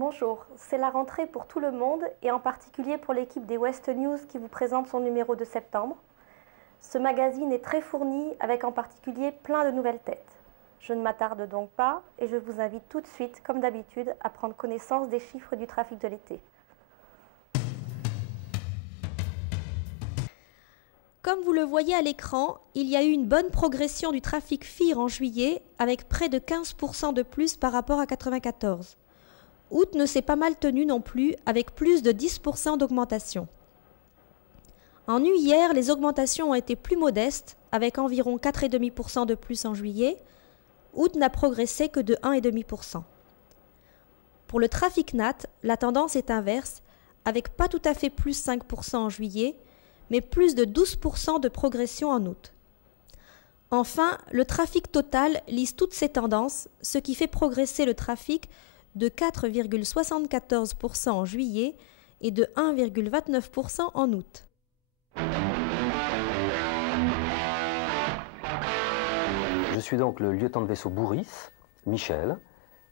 Bonjour, c'est la rentrée pour tout le monde et en particulier pour l'équipe des West News qui vous présente son numéro de septembre. Ce magazine est très fourni avec en particulier plein de nouvelles têtes. Je ne m'attarde donc pas et je vous invite tout de suite, comme d'habitude, à prendre connaissance des chiffres du trafic de l'été. Comme vous le voyez à l'écran, il y a eu une bonne progression du trafic FIR en juillet avec près de 15% de plus par rapport à 1994. Août ne s'est pas mal tenu non plus avec plus de 10% d'augmentation. En UIR, les augmentations ont été plus modestes avec environ 4,5% de plus en juillet. Août n'a progressé que de 1,5%. Pour le trafic NAT, la tendance est inverse avec pas tout à fait plus 5% en juillet, mais plus de 12% de progression en août. Enfin, le trafic total lise toutes ces tendances, ce qui fait progresser le trafic de 4,74% en juillet et de 1,29% en août. Je suis donc le lieutenant de vaisseau Bourris, Michel.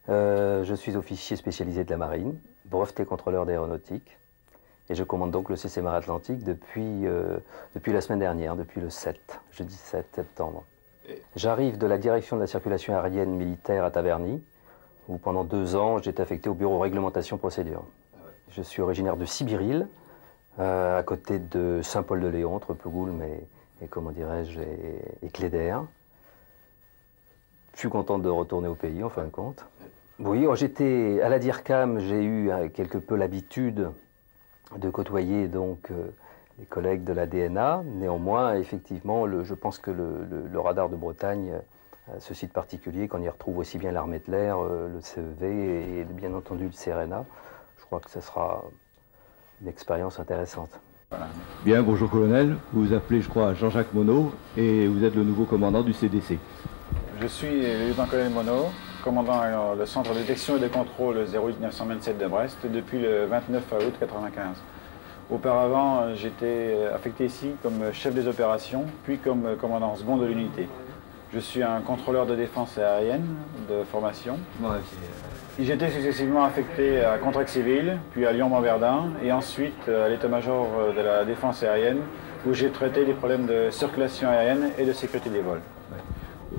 Je suis officier spécialisé de la marine, breveté contrôleur d'aéronautique. Et je commande donc le CC Mar Atlantique depuis la semaine dernière, depuis le 7, jeudi 7 septembre. J'arrive de la direction de la circulation aérienne militaire à Taverny, où pendant 2 ans, j'étais affecté au bureau réglementation procédure. Je suis originaire de Sibiril, à côté de Saint-Paul-de-Léon, entre Plougoulm et comment dirais-je, et Cléder. Je suis content de retourner au pays, en fin de compte. Oui, j'étais à la DIRCAM, j'ai eu quelque peu l'habitude de côtoyer donc les collègues de la DNA. Néanmoins, effectivement, je pense que le radar de Bretagne a ce site particulier qu'on y retrouve aussi bien l'armée de l'air, le CEV et bien entendu le CRNA. Je crois que ce sera une expérience intéressante. Voilà. Bien, bonjour colonel, vous vous appelez je crois Jean-Jacques Monod et vous êtes le nouveau commandant du CDC. Je suis le lieutenant-colonel Monod, commandant le centre de détection et de contrôle 08927 de Brest depuis le 29 août 1995. Auparavant, j'étais affecté ici comme chef des opérations, puis comme commandant second de l'unité. Je suis un contrôleur de défense aérienne de formation. J'étais successivement affecté à Contrexéville, puis à Lyon-Montberdin, et ensuite à l'état-major de la défense aérienne, où j'ai traité des problèmes de circulation aérienne et de sécurité des vols.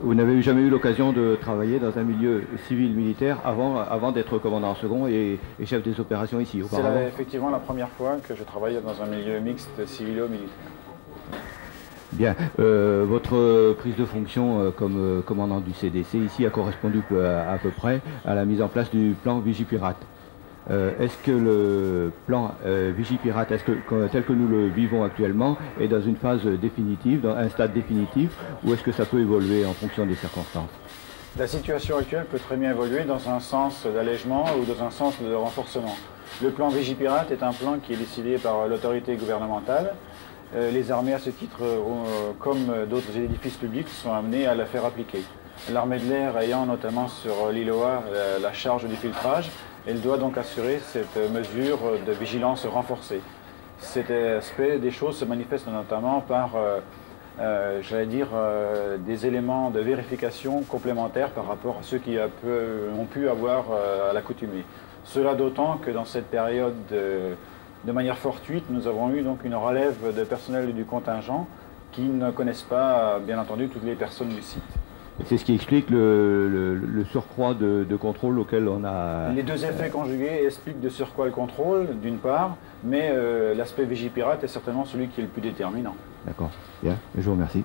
Vous n'avez jamais eu l'occasion de travailler dans un milieu civil-militaire avant d'être commandant second et chef des opérations ici auparavant? C'est effectivement la première fois que je travaille dans un milieu mixte civilo-militaire. Bien. Votre prise de fonction comme commandant du CDC ici a correspondu à peu près à la mise en place du plan Vigipirate. Est-ce que le plan Vigipirate, tel que nous le vivons actuellement, est dans une phase définitive, dans un stade définitif, ou est-ce que ça peut évoluer en fonction des circonstances? La situation actuelle peut très bien évoluer dans un sens d'allègement ou dans un sens de renforcement. Le plan Vigipirate est un plan qui est décidé par l'autorité gouvernementale. Les armées, à ce titre, comme d'autres édifices publics, sont amenées à la faire appliquer. L'armée de l'air ayant notamment sur l'île Loire la charge du filtrage, elle doit donc assurer cette mesure de vigilance renforcée. Cet aspect des choses se manifeste notamment par, des éléments de vérification complémentaires par rapport à ceux qui ont pu avoir à l'accoutumée. Cela d'autant que dans cette période de manière fortuite, nous avons eu donc une relève de personnel du contingent qui ne connaissent pas, bien entendu, toutes les personnes du site. C'est ce qui explique le surcroît de contrôle auquel on a... Les deux effets conjugués expliquent de surcroît le contrôle, d'une part, mais l'aspect Vigipirate est certainement celui qui est le plus déterminant. D'accord. Bien, je vous remercie.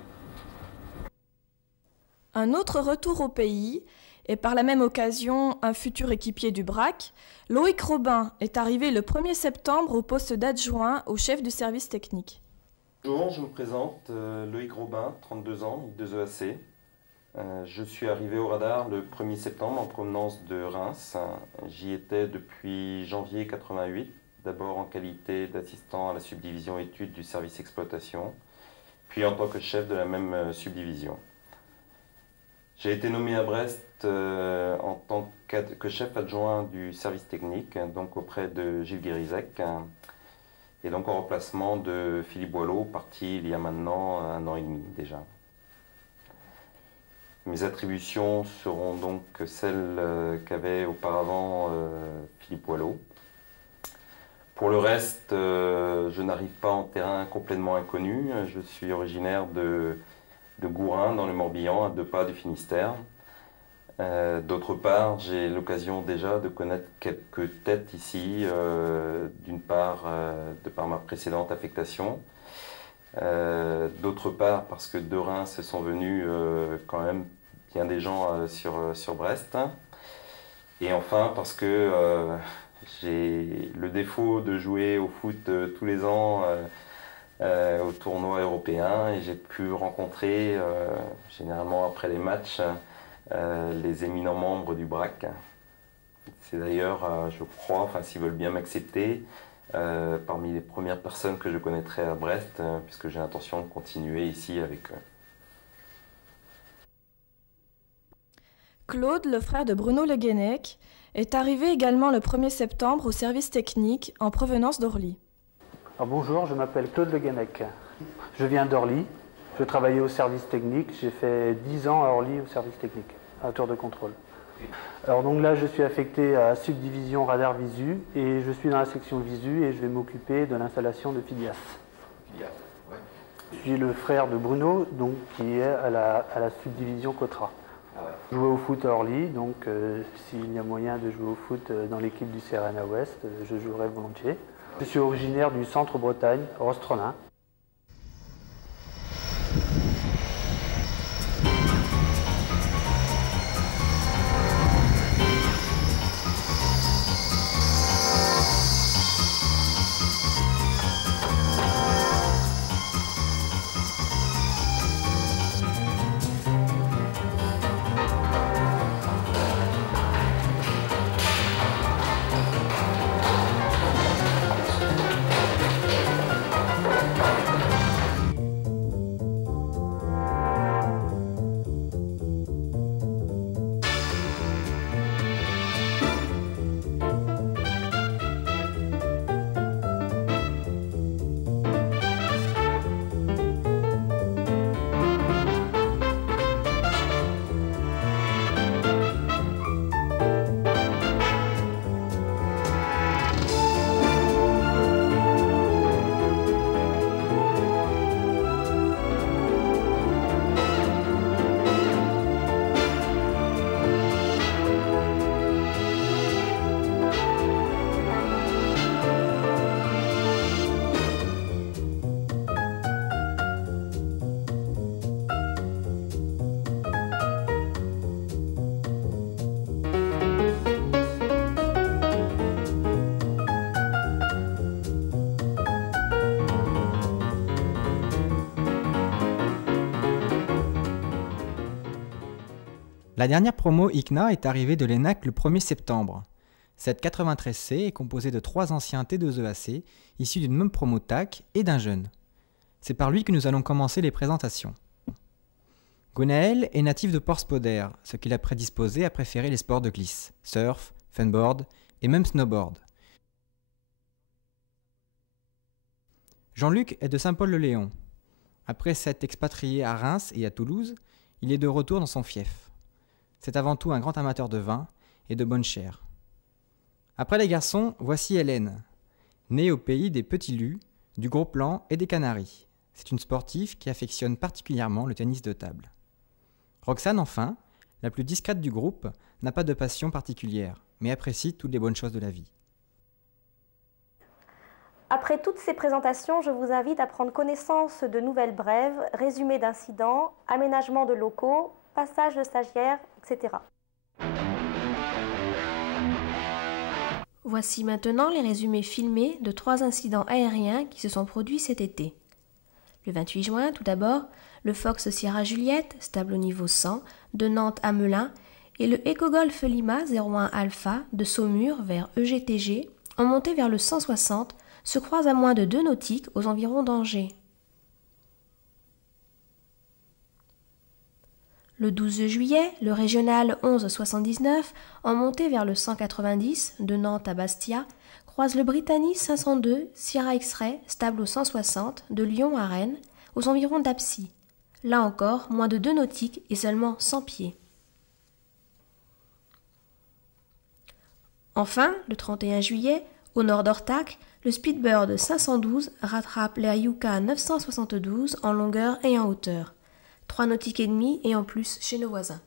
Un autre retour au pays, et par la même occasion un futur équipier du BRAC, Loïc Robin est arrivé le 1er septembre au poste d'adjoint au chef du service technique. Bonjour, je me présente, Loïc Robin, 32 ans, I2EAC. Je suis arrivé au radar le 1er septembre en provenance de Reims. J'y étais depuis janvier 88, d'abord en qualité d'assistant à la subdivision études du service exploitation, puis en tant que chef de la même subdivision. J'ai été nommé à Brest en tant que chef adjoint du service technique, donc auprès de Gilles Guérizec, et donc en remplacement de Philippe Boileau, parti il y a maintenant 1 an et demi déjà. Mes attributions seront donc celles qu'avait auparavant Philippe Boileau. Pour le reste, je n'arrive pas en terrain complètement inconnu. Je suis originaire de Gourin, dans le Morbihan, à 2 pas du Finistère. D'autre part, j'ai l'occasion déjà de connaître quelques têtes ici, d'une part, de par ma précédente affectation. D'autre part, parce que de Reims sont venus quand même bien des gens sur Brest. Et enfin, parce que j'ai le défaut de jouer au foot tous les ans au tournoi européen et j'ai pu rencontrer, généralement après les matchs, les éminents membres du BRAC. C'est d'ailleurs, je crois, enfin s'ils veulent bien m'accepter, parmi les premières personnes que je connaîtrai à Brest, puisque j'ai l'intention de continuer ici avec eux. Claude, le frère de Bruno Le Guenec, est arrivé également le 1er septembre au service technique en provenance d'Orly. Alors bonjour, je m'appelle Claude Le Guenec. Je viens d'Orly. Je travaillais au service technique. J'ai fait 10 ans à Orly au service technique, à tour de contrôle. Alors donc là, je suis affecté à subdivision radar visu et je suis dans la section visu et je vais m'occuper de l'installation de FIDIAS. Je suis le frère de Bruno, donc, qui est à la subdivision Cotra. Je jouais au foot à Orly, donc s'il y a moyen de jouer au foot dans l'équipe du CRNA Ouest, je jouerai volontiers. Je suis originaire du centre Bretagne, Rostrelin. La dernière promo ICNA est arrivée de l'ENAC le 1er septembre. Cette 93C est composée de 3 anciens T2EAC, issus d'une même promo TAC et d'un jeune. C'est par lui que nous allons commencer les présentations. Gwenaël est natif de Porspoder, ce qui l'a prédisposé à préférer les sports de glisse, surf, funboard et même snowboard. Jean-Luc est de Saint-Paul-le-Léon. Après s'être expatrié à Reims et à Toulouse, il est de retour dans son fief. C'est avant tout un grand amateur de vin et de bonne chère. Après les garçons, voici Hélène, née au pays des petits lus, du gros plan et des Canaries. C'est une sportive qui affectionne particulièrement le tennis de table. Roxane, enfin, la plus discrète du groupe, n'a pas de passion particulière, mais apprécie toutes les bonnes choses de la vie. Après toutes ces présentations, je vous invite à prendre connaissance de nouvelles brèves, résumés d'incidents, aménagements de locaux, passage de stagiaires, etc. Voici maintenant les résumés filmés de 3 incidents aériens qui se sont produits cet été. Le 28 juin, tout d'abord, le Fox Sierra Juliette, stable au niveau 100, de Nantes à Melun, et le Ecogolf Lima 01 Alpha de Saumur vers EGTG, en montée vers le 160, se croisent à moins de 2 nautiques aux environs d'Angers. Le 12 juillet, le régional 1179, en montée vers le 190, de Nantes à Bastia, croise le Britannique 502 Sierra X-Ray, stable au 160, de Lyon à Rennes, aux environs d'Apsy. Là encore, moins de 2 nautiques et seulement 100 pieds. Enfin, le 31 juillet, au nord d'Ortac, le Speedbird 512 rattrape l'Air Yuka 972 en longueur et en hauteur. 3 nautiques et demi et en plus chez nos voisins.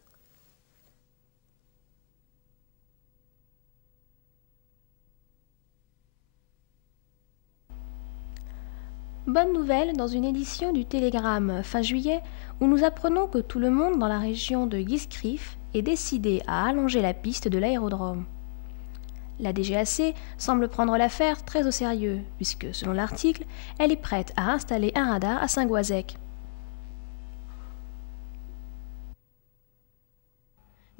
Bonne nouvelle dans une édition du Télégramme fin juillet où nous apprenons que tout le monde dans la région de Guiscrif est décidé à allonger la piste de l'aérodrome. La DGAC semble prendre l'affaire très au sérieux puisque, selon l'article, elle est prête à installer un radar à Saint-Goazec.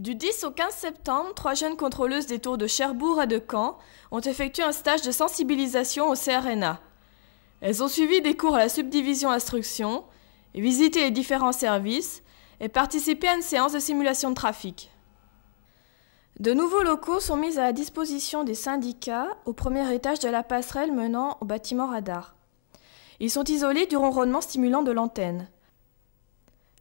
Du 10 au 15 septembre, 3 jeunes contrôleuses des tours de Cherbourg et de Caen ont effectué un stage de sensibilisation au CRNA. Elles ont suivi des cours à la subdivision instruction, visité les différents services et participé à une séance de simulation de trafic. De nouveaux locaux sont mis à la disposition des syndicats au premier étage de la passerelle menant au bâtiment radar. Ils sont isolés du ronronnement stimulant de l'antenne.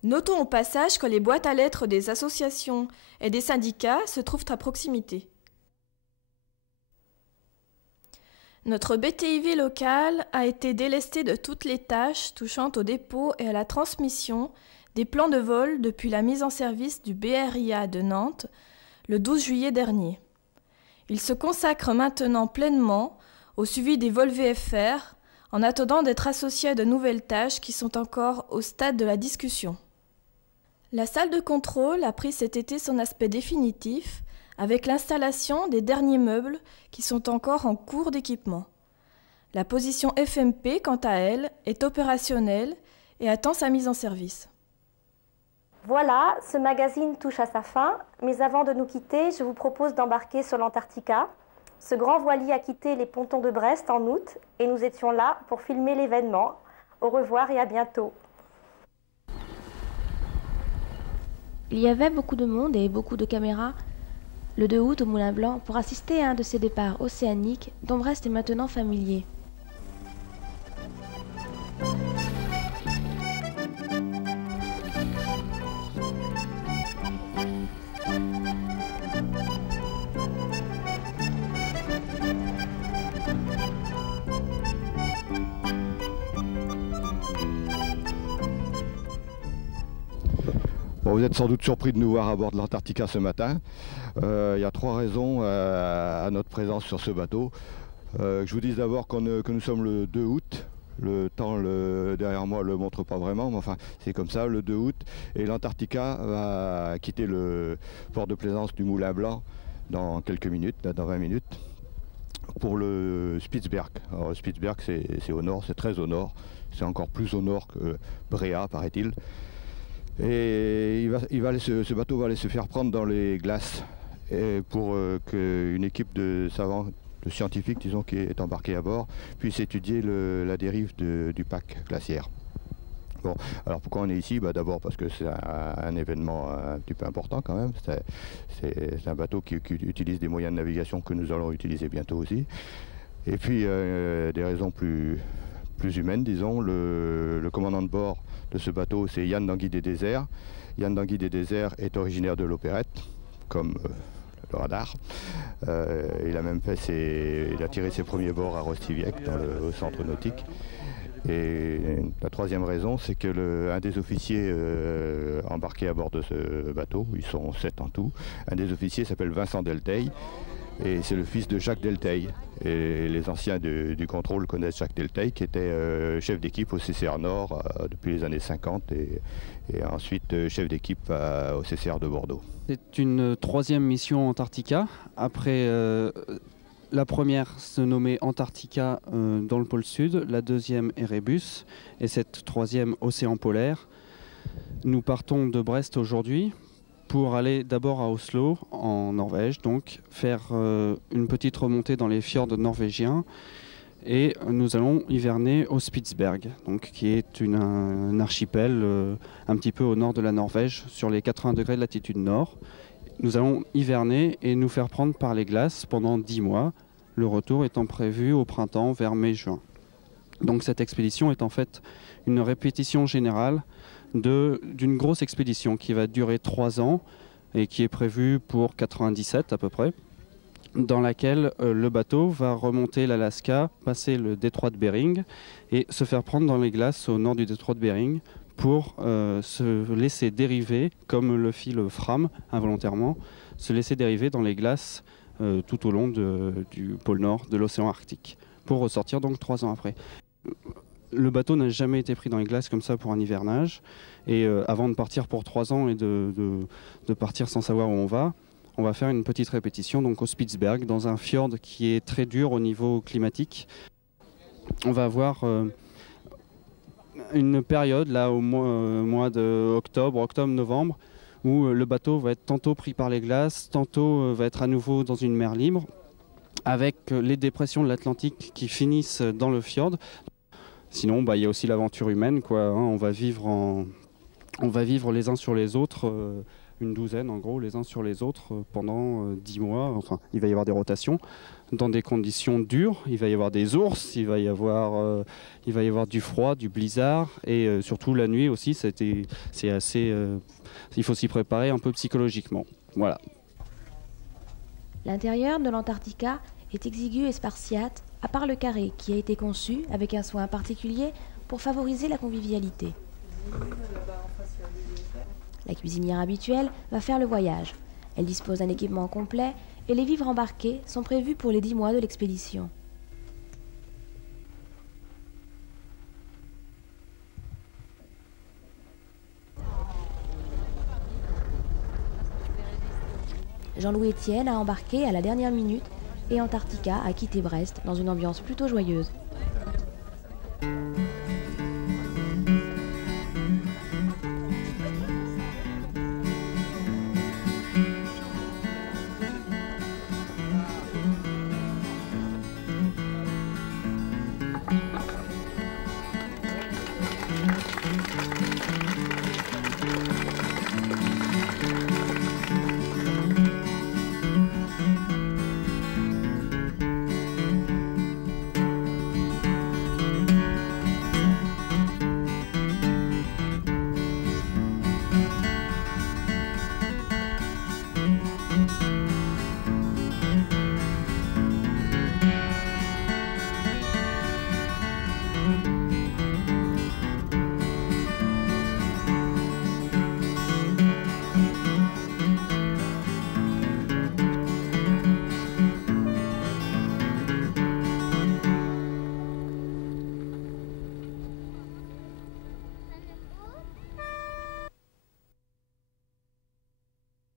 Notons au passage que les boîtes à lettres des associations et des syndicats se trouvent à proximité. Notre BTIV local a été délesté de toutes les tâches touchant au dépôt et à la transmission des plans de vol depuis la mise en service du BRIA de Nantes le 12 juillet dernier. Il se consacre maintenant pleinement au suivi des vols VFR en attendant d'être associé à de nouvelles tâches qui sont encore au stade de la discussion. La salle de contrôle a pris cet été son aspect définitif avec l'installation des derniers meubles qui sont encore en cours d'équipement. La position FMP, quant à elle, est opérationnelle et attend sa mise en service. Voilà, ce magazine touche à sa fin, mais avant de nous quitter, je vous propose d'embarquer sur l'Antarctica. Ce grand voilier a quitté les pontons de Brest en août et nous étions là pour filmer l'événement. Au revoir et à bientôt. Il y avait beaucoup de monde et beaucoup de caméras le 2 août au Moulin Blanc pour assister à un de ces départs océaniques dont Brest est maintenant familier. Bon, vous êtes sans doute surpris de nous voir à bord de l'Antarctica ce matin. Il y a 3 raisons à notre présence sur ce bateau. Je vous dis d'abord que nous sommes le 2 août. Le temps derrière moi ne le montre pas vraiment, mais enfin c'est comme ça, le 2 août. Et l'Antarctica va quitter le port de plaisance du Moulin Blanc dans quelques minutes, dans 20 minutes, pour le Spitzberg. Alors le Spitzberg c'est au nord, c'est très au nord. C'est encore plus au nord que Bréa, paraît-il. Et ce bateau va aller se faire prendre dans les glaces pour qu'une équipe de savants, de scientifiques, disons, qui est embarquée à bord, puisse étudier la dérive du pack glaciaire. Bon, alors pourquoi on est ici? D'abord parce que c'est un événement un petit peu important quand même. C'est un bateau qui utilise des moyens de navigation que nous allons utiliser bientôt aussi. Et puis des raisons plus humaines, disons. Le commandant de bord de ce bateau, c'est Yann Danguy des Déserts. Yann Danguy des Déserts est originaire de l'opérette, comme le radar. Il a même il a tiré ses premiers bords à Rostiviec, au centre nautique. Et la troisième raison, c'est que un des officiers embarqués à bord de ce bateau, ils sont 7 en tout, un des officiers s'appelle Vincent Delteil, et c'est le fils de Jacques Delteil. Et les anciens du contrôle connaissent Jacques Delteil, qui était chef d'équipe au CCR Nord depuis les années 50 et ensuite chef d'équipe au CCR de Bordeaux. C'est une 3e mission Antarctica. Après la première se nommait Antarctica dans le pôle sud, la 2e Erebus et cette 3e Océan polaire. Nous partons de Brest aujourd'hui pour aller d'abord à Oslo, en Norvège, donc faire une petite remontée dans les fjords norvégiens et nous allons hiverner au Spitzberg, donc, qui est un archipel un petit peu au nord de la Norvège, sur les 80 degrés de latitude nord. Nous allons hiverner et nous faire prendre par les glaces pendant 10 mois, le retour étant prévu au printemps vers mai-juin. Donc cette expédition est en fait une répétition générale d'une grosse expédition qui va durer 3 ans et qui est prévue pour 97 à peu près, dans laquelle le bateau va remonter l'Alaska, passer le détroit de Bering et se faire prendre dans les glaces au nord du détroit de Bering pour se laisser dériver, comme le fit le Fram involontairement, se laisser dériver dans les glaces tout au long du pôle nord de l'océan Arctique, pour ressortir donc 3 ans après. Le bateau n'a jamais été pris dans les glaces comme ça pour un hivernage, et avant de partir pour 3 ans et de partir sans savoir où on va faire une petite répétition donc au Spitzberg, dans un fjord qui est très dur au niveau climatique. On va avoir une période là au mois de octobre-novembre, où le bateau va être tantôt pris par les glaces, tantôt va être à nouveau dans une mer libre, avec les dépressions de l'Atlantique qui finissent dans le fjord. Sinon, il y a aussi l'aventure humaine, quoi, hein. On va vivre les uns sur les autres, une douzaine en gros, les uns sur les autres pendant 10 mois. Enfin, il va y avoir des rotations dans des conditions dures. Il va y avoir des ours, il va y avoir du froid, du blizzard, et surtout la nuit aussi. C'est assez. Il faut s'y préparer un peu psychologiquement. Voilà. L'intérieur de l'Antarctica est exigu et spartiate, à part le carré qui a été conçu avec un soin particulier pour favoriser la convivialité. La cuisinière habituelle va faire le voyage. Elle dispose d'un équipement complet et les vivres embarqués sont prévus pour les 10 mois de l'expédition. Jean-Louis Etienne a embarqué à la dernière minute et Antarctica a quitté Brest dans une ambiance plutôt joyeuse.